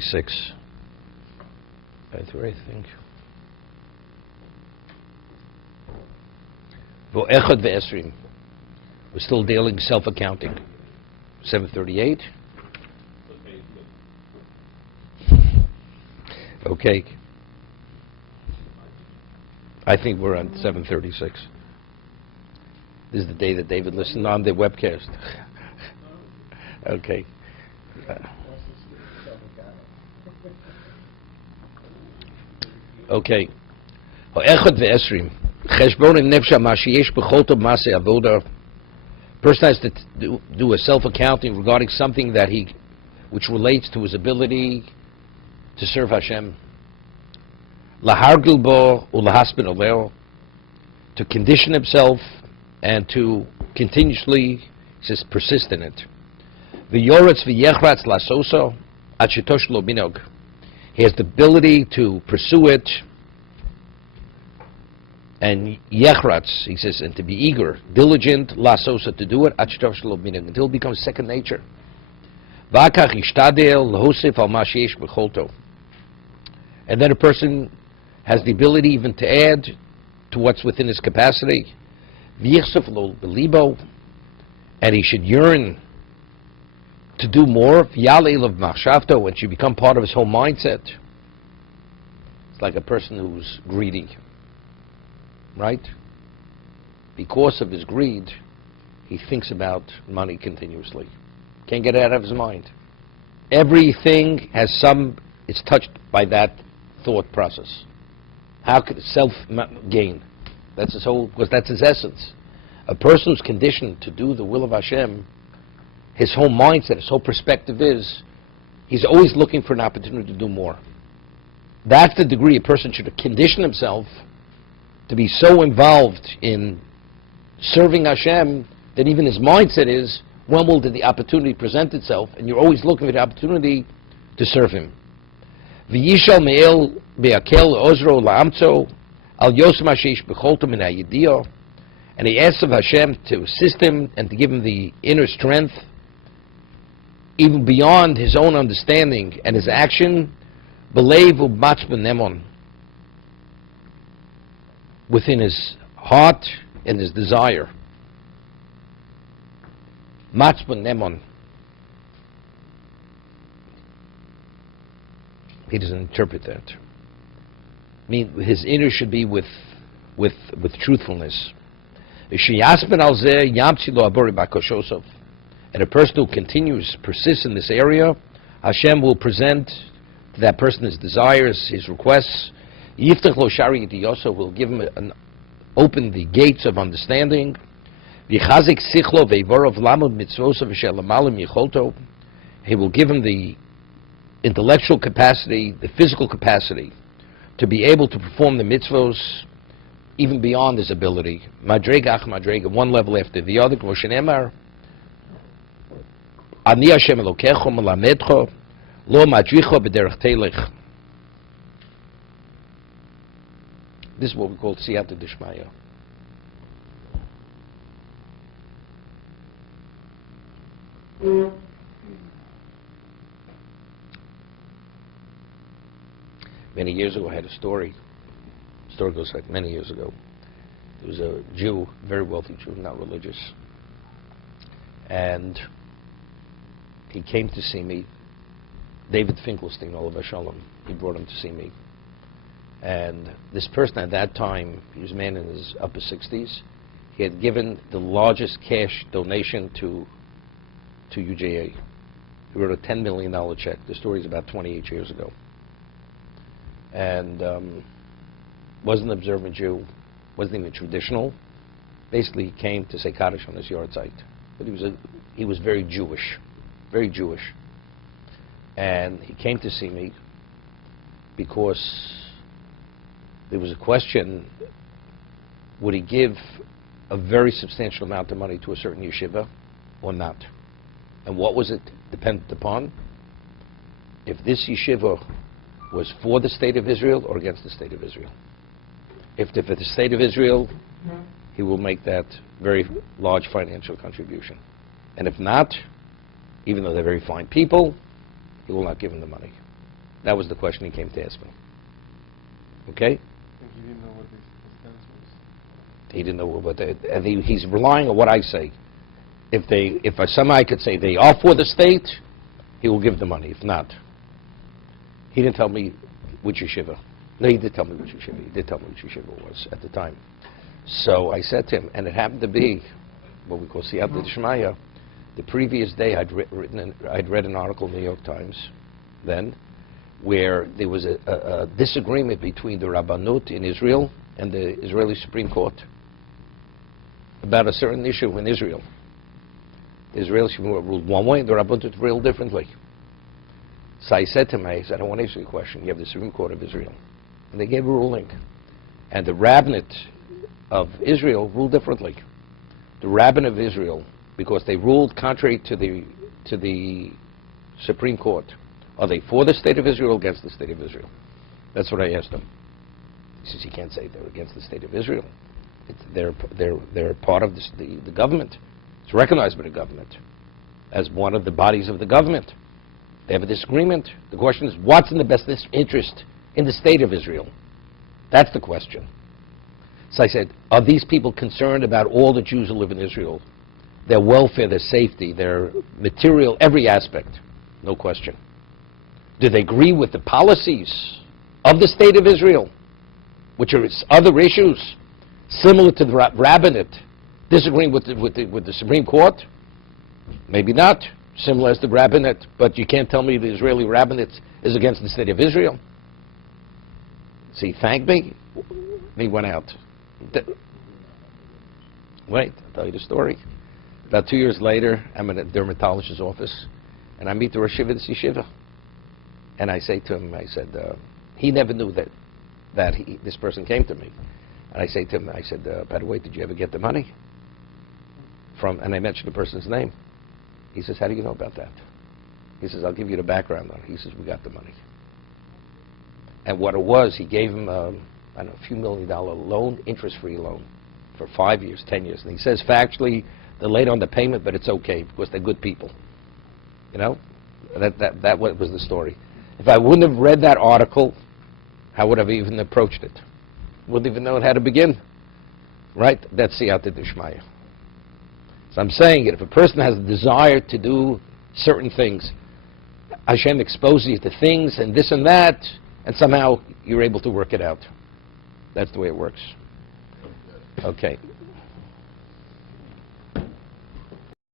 6. That's where I think. Echad ve'esrim. We're still dealing self-accounting. 738. Okay. I think we're on 736. This is the day that David listened on the webcast. Okay. Okay. Echad ve'esrim. Person has to do a self-accounting regarding something that which relates to his ability to serve Hashem. Lahargil bo ulahaspin oleo, to condition himself and to continuously persist in it. V'yoretz v'yechratz lasoso ad shetosh lo binog. He has the ability to pursue it, and yechratz, he says, and to be eager, diligent, lasosa, to do it, until it becomes second nature. And then a person has the ability even to add to what's within his capacity. And he should yearn to do more. It should become part of his whole mindset. It's like a person who's greedy. Right? Because of his greed, he thinks about money continuously. Can't get it out of his mind. Everything has it's touched by that thought process. How could self-gain? That's his whole, because that's his essence. A person who's conditioned to do the will of Hashem, his whole mindset, his whole perspective is, he's always looking for an opportunity to do more. That's the degree a person should condition himself to be so involved in serving Hashem that even his mindset is, when will the opportunity present itself? And you're always looking for the opportunity to serve him. V'yishal me'el be'akel ozro la'amtzo al yosem hashish b'cholto min ha'yediyah. And he asks of Hashem to assist him and to give him the inner strength, even beyond his own understanding and his action, b'leiv u'b'matz b'nemon, within his heart and his desire. Matzbun Nemon. He doesn't interpret that. I mean, his inner should be with truthfulness. And a person who persists in this area, Hashem will present to that person his desires, his requests. Yiftach lo shari yidiyosov, will give him open the gates of understanding. V'chazik sichlo ve'vorov lamud mitzvosov v'shelamalim yicholto. He will give him the intellectual capacity, the physical capacity, to be able to perform the mitzvos even beyond his ability. Madrega ach madrega, one level after the other. K'mo shenemar, ani Hashem elokecho melamedcho lo madricho b'derech telech. This is what we call siyata d'shmaya. Many years ago, I had a story. The story goes like many years ago. There was a Jew, very wealthy Jew, not religious, and he came to see me. David Finkelstein, Olav Shalom, he brought him to see me. And this person at that time, he was a man in his upper 60s. He had given the largest cash donation to UJA. He wrote a $10 million check. The story is about 28 years ago. And wasn't an observant Jew, wasn't even traditional. Basically, he came to say Kaddish on his yard site. But he was very Jewish, very Jewish. And he came to see me because there was a question, would he give a very substantial amount of money to a certain yeshiva or not? And what was it dependent upon? If this yeshiva was for the state of Israel or against the state of Israel. If for the state of Israel, he will make that very large financial contribution. And if not, even though they're very fine people, he will not give them the money. That was the question he came to ask me. Okay? And he didn't know what his stance was. He didn't know what and he's relying on what I say. If somebody could say they are for the state, he will give the money. If not, he didn't tell me which yeshiva. No, he did tell me which yeshiva. He did tell me which yeshiva it was at the time. So I said to him, and it happened to be what we call Siyata D'Shmaya. The previous day, I'd read an article in the New York Times then, where there was a disagreement between the Rabbanut in Israel and the Israeli Supreme Court about a certain issue in Israel. The Israeli Supreme Court ruled one way, and the Rabbanut ruled differently. So I said to him, I said, I want to ask you a question. You have the Supreme Court of Israel. And they gave a ruling. And the rabbinate of Israel ruled differently. The rabbinate of Israel, because they ruled contrary to the Supreme Court, are they for the state of Israel or against the state of Israel? That's what I asked him. He says, you can't say they're against the state of Israel. They're part of the government. It's recognized by the government as one of the bodies of the government. They have a disagreement. The question is, what's in the best interest in the state of Israel? That's the question. So I said, are these people concerned about all the Jews who live in Israel? Their welfare, their safety, their material, every aspect? No question. Do they agree with the policies of the state of Israel, which are other issues similar to the rabbinate, disagreeing with the Supreme Court? Maybe not, similar as the rabbinate, but you can't tell me the Israeli rabbinate is against the state of Israel. So he thanked me, and he went out. Wait, I'll tell you the story. About 2 years later, I'm in a dermatologist's office, and I meet the Rosh Yeshiva Yeshiva. And I say to him, I said, he never knew that this person came to me. And I say to him, I said, by the way, did you ever get the money? And I mentioned the person's name. He says, how do you know about that? He says, I'll give you the background on it. He says, we got the money. And what it was, he gave him, I don't know, a few $1 million loan, interest-free loan, for 5 years, 10 years. And he says, factually, they're late on the payment, but it's okay, because they're good people. You know? That was the story. If I wouldn't have read that article, how would I have even approached it? Wouldn't even know how to begin. Right? That's Siyata D'Shmaya. So I'm saying it, if a person has a desire to do certain things, Hashem exposes you to things and this and that, and somehow you're able to work it out. That's the way it works. Okay.